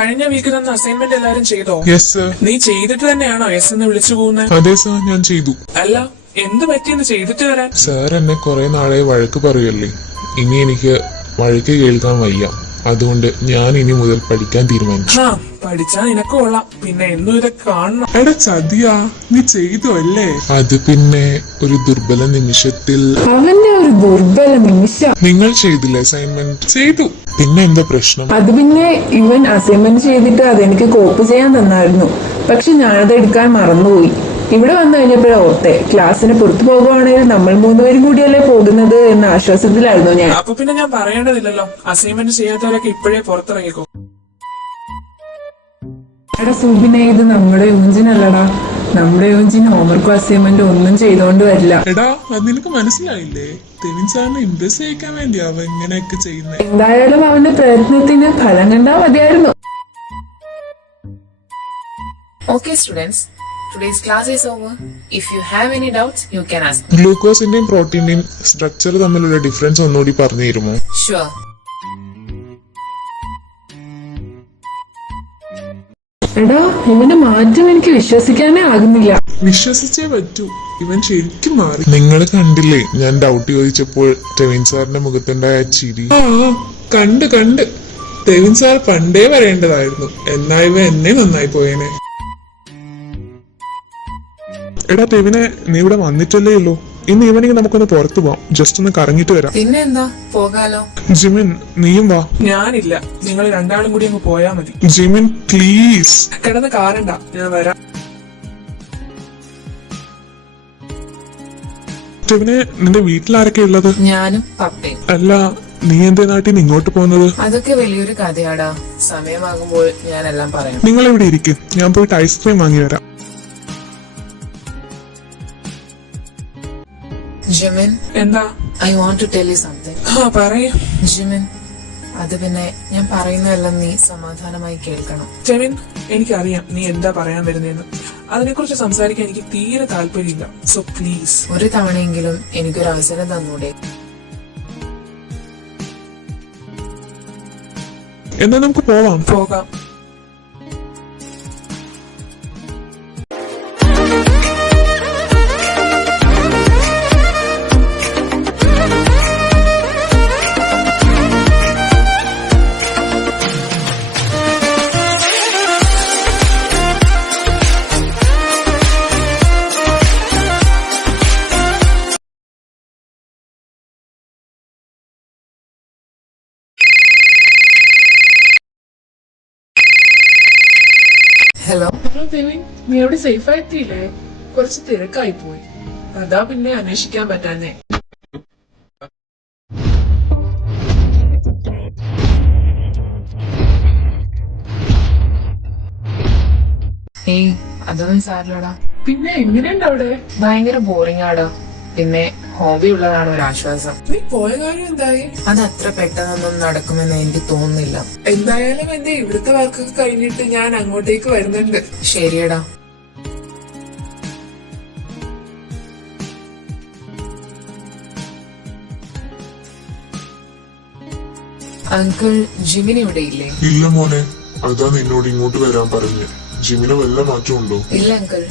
കഴിഞ്ഞ വീക്ക് തന്ന അസൈൻമെന്റ് എല്ലാരും ചെയ്തോ? Yes sir. നീ ചെയ്തിട്ട് തന്നെയാണോ എസ് എന്ന് വിളിച്ചു പോകുന്നത്? അതെ സർ, ഞാൻ ചെയ്തു. അല്ല, എന്ത് പറ്റിയെന്ന് ചെയ്തിട്ട് വരാൻ? സാർ എന്നെ കുറെ നാളെ വഴക്ക് പറയല്ലേ, ഇനി എനിക്ക് വഴക്ക് കേൾക്കാൻ വയ്യ. അതുകൊണ്ട് ഞാൻ ഇനി മുതൽ പഠിക്കാൻ തീരുമാനിച്ചു. ആ, പഠിച്ചാ നിനക്ക് കൊള്ളാം. പിന്നെ എന്നും ഇതൊക്കെ കാണണം. എടാ ചതിയാ, നീ ചെയ്തു അല്ലേ? അത് പിന്നെ ഒരു ദുർബല നിമിഷത്തിൽ. അവന്റെ ഒരു ദുർബല നിമിഷം. നിങ്ങൾ ചെയ്തില്ലേ അസൈൻമെന്റ്? ചെയ്തു. പിന്നെ എന്താ പ്രശ്നം? അത് പിന്നെ ഇവൻ അസൈൻമെന്റ് ചെയ്തിട്ട് അതെനിക്ക് കോപ്പി ചെയ്യാൻ തന്നായിരുന്നു. പക്ഷെ ഞാനത് എടുക്കാൻ മറന്നുപോയി. ഇവിടെ വന്നു കഴിഞ്ഞപ്പോഴേ ഓർത്തെ, ക്ലാസ്സിന് പുറത്തു പോകുവാണെങ്കിൽ നമ്മൾ മൂന്നുപേരും കൂടിയല്ലേ പോകുന്നത് എന്ന ആശ്വാസത്തിലായിരുന്നു ഞാൻ. അപ്പൊ പിന്നെ ഞാൻ പറയേണ്ടതില്ലല്ലോ, അസൈൻമെന്റ് ചെയ്യാത്തവരൊക്കെ ഇപ്പോഴേ പുറത്തിറങ്ങിക്കോ. എടാ സുബിനെ, ഇത് നമ്മുടെ യൂഞ്ചിനല്ലടാ. നമ്മുടെ യൂഞ്ചിന് ഹോംവർക്ക് അസൈൻമെന്റ് ഒന്നും ചെയ്തോണ്ട് വരില്ല. എടാ, അത് നിനക്ക് മനസ്സിലായില്ലേ? തെവിൻ സാറിനെ ഇംപ്രസ് ചെയ്യിക്കാൻ വേണ്ടി അവ ഇങ്ങനെയൊക്കെ ചെയ്യുന്നത്. എന്തായാലും അവന്റെ പ്രയത്നത്തിന് ഫലം കണ്ടാ മതിയായിരുന്നു. Okay students, today's class is over. If you have any doubts, you can ask. ഗ്ലൂക്കോസിന്റെയും പ്രോട്ടീന്റെയും സ്ട്രക്ചർ തമ്മിലുള്ള ഡിഫറൻസ് ഒന്നുകൂടി പറഞ്ഞു തരുമോ? Sure. എടാ, ഇവന്റെ മാറ്റം എനിക്ക് വിശ്വസിക്കാനേ ആകുന്നില്ല. വിശ്വസിച്ചേ പറ്റൂ, ഇവൻ ശരിക്കും മാറി. നിങ്ങൾ കണ്ടില്ലേ ഞാൻ ഡൗട്ട് ചോദിച്ചപ്പോൾ ടെവിൻ സാറിന്റെ മുഖത്തുണ്ടായ ചിരി? കണ്ട് ടെവിൻ സാർ പണ്ടേ വരേണ്ടതായിരുന്നു. എന്നാ ഇവ എന്നെ നന്നായി പോയേനെ. എടാ ടെവിനെ, നീ ഇവിടെ വന്നിട്ടല്ലേ ഉള്ളൂ. ഇന്ന് ഈവനിങ് നമുക്കൊന്ന് പുറത്തു പോവാം, ജസ്റ്റ് ഒന്ന് കറങ്ങിട്ട് വരാം. പിന്നെന്താ, പോകാലോ. ജിമിൻ, നീയും വാ. ഞാനില്ല, നിങ്ങൾ രണ്ടാളും കൂടി അങ്ങ് പോയാ മതി. Jimin please. കിടന്ന് കാറണ്ട, ഞാൻ വരാം. ടെവിനെ, നിന്റെ വീട്ടിലാരൊക്കെ ഉള്ളത്? ഞാനും പപ്പയും. അല്ല, നീ എന്തേ നാട്ടിൽ നിന്ന് ഇങ്ങോട്ട് പോകുന്നത്? അതൊക്കെ വലിയൊരു കഥയാടാ. സമയമാകുമ്പോൾ ഞാൻ എല്ലാം പറയാം. നിങ്ങൾ ഇവിടെ ഇരിക്കും, ഞാൻ പോയിട്ട് ഐസ്ക്രീം വാങ്ങി വരാം. ജിമിൻ, എന്താ? I want to tell you something. ആ, പറയൂ. ജിമിൻ, അത് പിന്നെ ഞാൻ പറയുന്നതെല്ലാം നീ സമാധാനമായി കേൾക്കണം. ജെമിൻ, എനിക്കറിയാം നീ എന്താ പറയാൻ വരുന്നതെന്ന്. അതിനെക്കുറിച്ച് സംസാരിക്കാൻ എനിക്ക് തീരെ താല്പര്യമില്ല. സോ പ്ലീസ്, ഒരു തവണയെങ്കിലും എനിക്കൊരു അവസരം തന്നൂടെ? എന്നാ നമുക്ക് പോവാം. പോകാം. ഹലോ. ഹലോ ദേവിൻ, നീ എവിടെ സേഫ് ആയിട്ടില്ലേ? കുറച്ച് തിരക്കായി പോയി, അതാ പിന്നെ അന്വേഷിക്കാൻ പറ്റാഞ്ഞേ. ഏയ്, അതൊന്നും സാരില്ലടാ. പിന്നെ എങ്ങനെയുണ്ട് അവിടെ? ഭയങ്കര ബോറിംഗ് ആടാ. പിന്നെ ഹോബി ഉള്ളതാണ് ഒരു ആശ്വാസം. നീ പോയ കാര്യം എന്തായി? അത് അത്ര പെട്ടെന്നൊന്നും നടക്കുമെന്ന് എനിക്ക് തോന്നുന്നില്ല. എന്തായാലും എന്റെ ഇവിടുത്തെ വർക്കൊക്കെ കഴിഞ്ഞിട്ട് ഞാൻ അങ്ങോട്ടേക്ക് വരുന്നുണ്ട്. ശരിയടാ. അങ്കിൾ, ജിമിന് ഇവിടെ ഇല്ലേ? ഇല്ല മോനെ, അതാ നിന്നോട് ഇങ്ങോട്ട് വരാൻ പറഞ്ഞു. ജിമിന് വല്ല മാറ്റമുണ്ടോ? ഇല്ല അങ്കിൾ,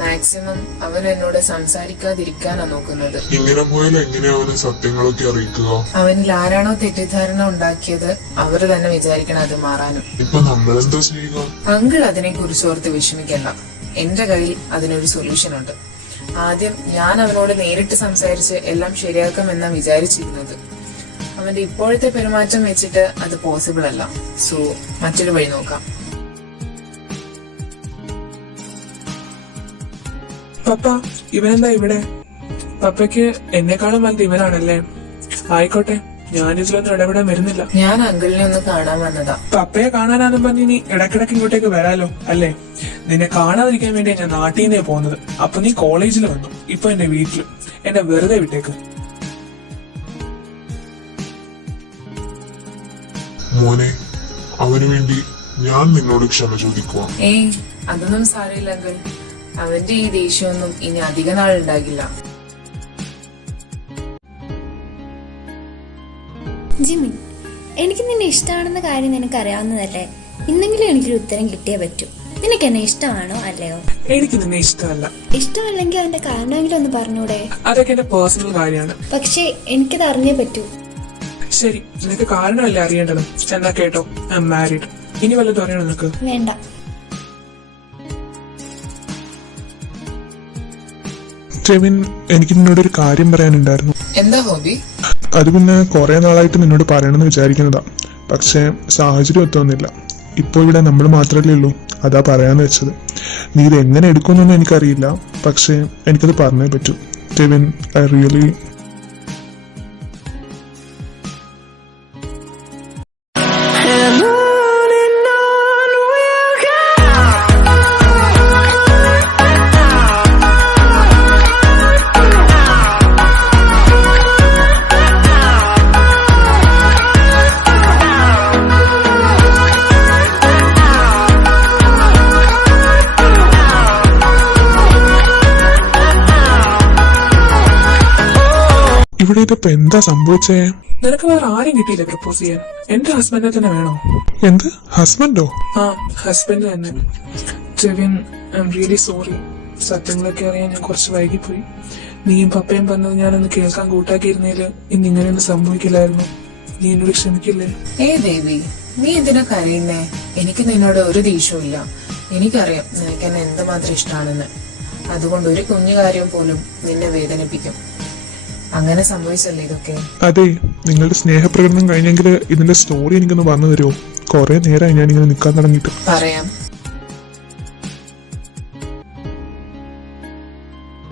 മാക്സിമം അവൻ എന്നോട് സംസാരിക്കാതിരിക്കാനാ നോക്കുന്നത്. ഇങ്ങനെ പോയാൽ എങ്ങനെ അവന് സത്യങ്ങളൊക്കെ അറിയിക്കുക? അവനിൽ ആരാണോ തെറ്റിദ്ധാരണ ഉണ്ടാക്കിയത് അവർ തന്നെ വിചാരിക്കണം അത് മാറാനും. ഇപ്പൊ നമ്മളെന്താ ചെയ്യുക? അങ്കിൾ അതിനെ കുറിച്ച് ഓർത്ത് വിഷമിക്കണ്ട. എന്റെ കയ്യിൽ അതിനൊരു സൊല്യൂഷൻ ഉണ്ട്. ആദ്യം ഞാൻ അവനോട് നേരിട്ട് സംസാരിച്ച് എല്ലാം ശരിയാക്കാമെന്നാ വിചാരിച്ചിരുന്നത്. അവന്റെ ഇപ്പോഴത്തെ പെരുമാറ്റം വെച്ചിട്ട് അത് പോസിബിൾ അല്ല. സോ മറ്റൊരു വഴി നോക്കാം. പപ്പ, ഇവനെന്താ ഇവിടെ? പപ്പയ്ക്ക് എന്നെക്കാളും വലുത് ഇവനാണല്ലേ? ആയിക്കോട്ടെ, ഞാനിതിലൊന്നും ഇടപെടാൻ വരുന്നില്ല. ഞാൻ അങ്കിളിനെ ഒന്ന് കാണാൻ വന്നതാ. പപ്പയെ കാണാനാന്നും പറഞ്ഞ് നീ ഇടക്കിടക്ക് ഇങ്ങോട്ടേക്ക് വരാലോ അല്ലേ? നിന്നെ കാണാതിരിക്കാൻ വേണ്ടിയാ ഞാൻ നാട്ടിൽ നിന്നേ പോകുന്നത്. അപ്പൊ നീ കോളേജിൽ വന്നു, ഇപ്പൊ എന്റെ വീട്ടിലും. എന്നെ വെറുതെ വിട്ടേക്ക്. മോനെ, അവന് വേണ്ടി ഞാൻ നിന്നോട് ക്ഷമ ചോദിക്കുക. ഏയ്, അതൊന്നും സാരമില്ല അങ്കിൾ. അവന്റെ ഈ ദേഷ്യമൊന്നും ഇനി അധിക നാളുണ്ടാകില്ല. ജിമിൻ, എനിക്ക് നിന്നെ ഇഷ്ടമാണെന്ന കാര്യം നിനക്ക് അറിയാവുന്നതല്ലേ? ഇന്നെങ്കിലും എനിക്കൊരു ഉത്തരം കിട്ടിയേ പറ്റൂ. നിനക്ക് എന്നെ ഇഷ്ടമാണോ അല്ലയോ? എനിക്ക് നിന്നെ ഇഷ്ടമല്ല. ഇഷ്ടമല്ലെങ്കിൽ അതിന്റെ കാരണമെങ്കിലും ഒന്ന് പറഞ്ഞൂടെ? അതൊക്കെ എന്റെ പേഴ്സണൽ കാര്യമാണ്. പക്ഷേ എനിക്കത് അറിഞ്ഞേ പറ്റൂ. ശരി, നിനക്ക് കാരണമല്ലേ അറിയേണ്ടത്. എന്നാ കേട്ടോ, ഐ എം മാരീഡ്. ഇനി വല്ലതും അറിയണോ നിനക്ക്? വേണ്ട. ടെവിൻ, എനിക്ക് നിന്നോടൊരു കാര്യം പറയാനുണ്ടായിരുന്നു. എന്താ ഹോബി? അത് പിന്നെ കുറെ നാളായിട്ട് നിന്നോട് പറയണമെന്ന് വിചാരിക്കുന്നതാ. പക്ഷെ സാഹചര്യം ഒത്തുവന്നില്ല. ഇപ്പോൾ ഇവിടെ നമ്മൾ മാത്രമല്ലേ ഉള്ളൂ, അതാ പറയാന്ന് വെച്ചത്. നീ ഇത് എങ്ങനെ എടുക്കുമെന്നൊന്നും എനിക്കറിയില്ല, പക്ഷെ എനിക്കത് പറഞ്ഞേ പറ്റൂ. ടെവിൻ, ഐ റിയലി ഇവിടെ ഇതിപ്പോ എന്താ സംഭവിച്ചേ? നിനക്ക് വേറെ ആരും കിട്ടിയില്ല പ്രപ്പോസ് ചെയ്യാൻ? എന്റെ ഹസ്ബൻഡിനെ തന്നെ വേണോ? എന്ത് ഹസ്ബൻഡോ? ആ, ഹസ്ബൻഡ് തന്നെ. Tevin, I'm really sorry. സത്യങ്ങളൊക്കെ അറിയാൻ ഞാൻ കുറച്ച് വൈകിപ്പോയി. നീയും പപ്പയും പറഞ്ഞത് ഞാനൊന്ന് കേൾക്കാൻ കൂട്ടാക്കിയിരുന്നേല് ഇന്നിങ്ങനെയൊന്നും സംഭവിക്കില്ലായിരുന്നു. നീ എന്നോട് ക്ഷമിക്കില്ലേ? ദേവി, നീ എന്തിനാ കരയുന്നേ? എനിക്ക് നിന്നോട് ഒരു ദേഷ്യവും ഇല്ല. എനിക്കറിയാം നിനക്ക് എന്നെ എന്തുമാത്രം ഇഷ്ടമാണെന്ന്. അതുകൊണ്ട് ഒരു കുഞ്ഞു കാര്യം പോലും നിന്നെ വേദനിപ്പിക്കും. അങ്ങനെ സംഭവിച്ചല്ലേ ഇതൊക്കെ? അതെ, നിങ്ങളുടെ സ്നേഹപ്രകടനം കഴിഞ്ഞെങ്കിൽ ഇതിന്റെ സ്റ്റോറി എനിക്കൊന്ന് പറഞ്ഞു തരുമോ? കുറെ നേരമായി ഞാൻ ഇങ്ങനെ നിൽക്കാൻ തുടങ്ങിയിട്ട്. പറയാം.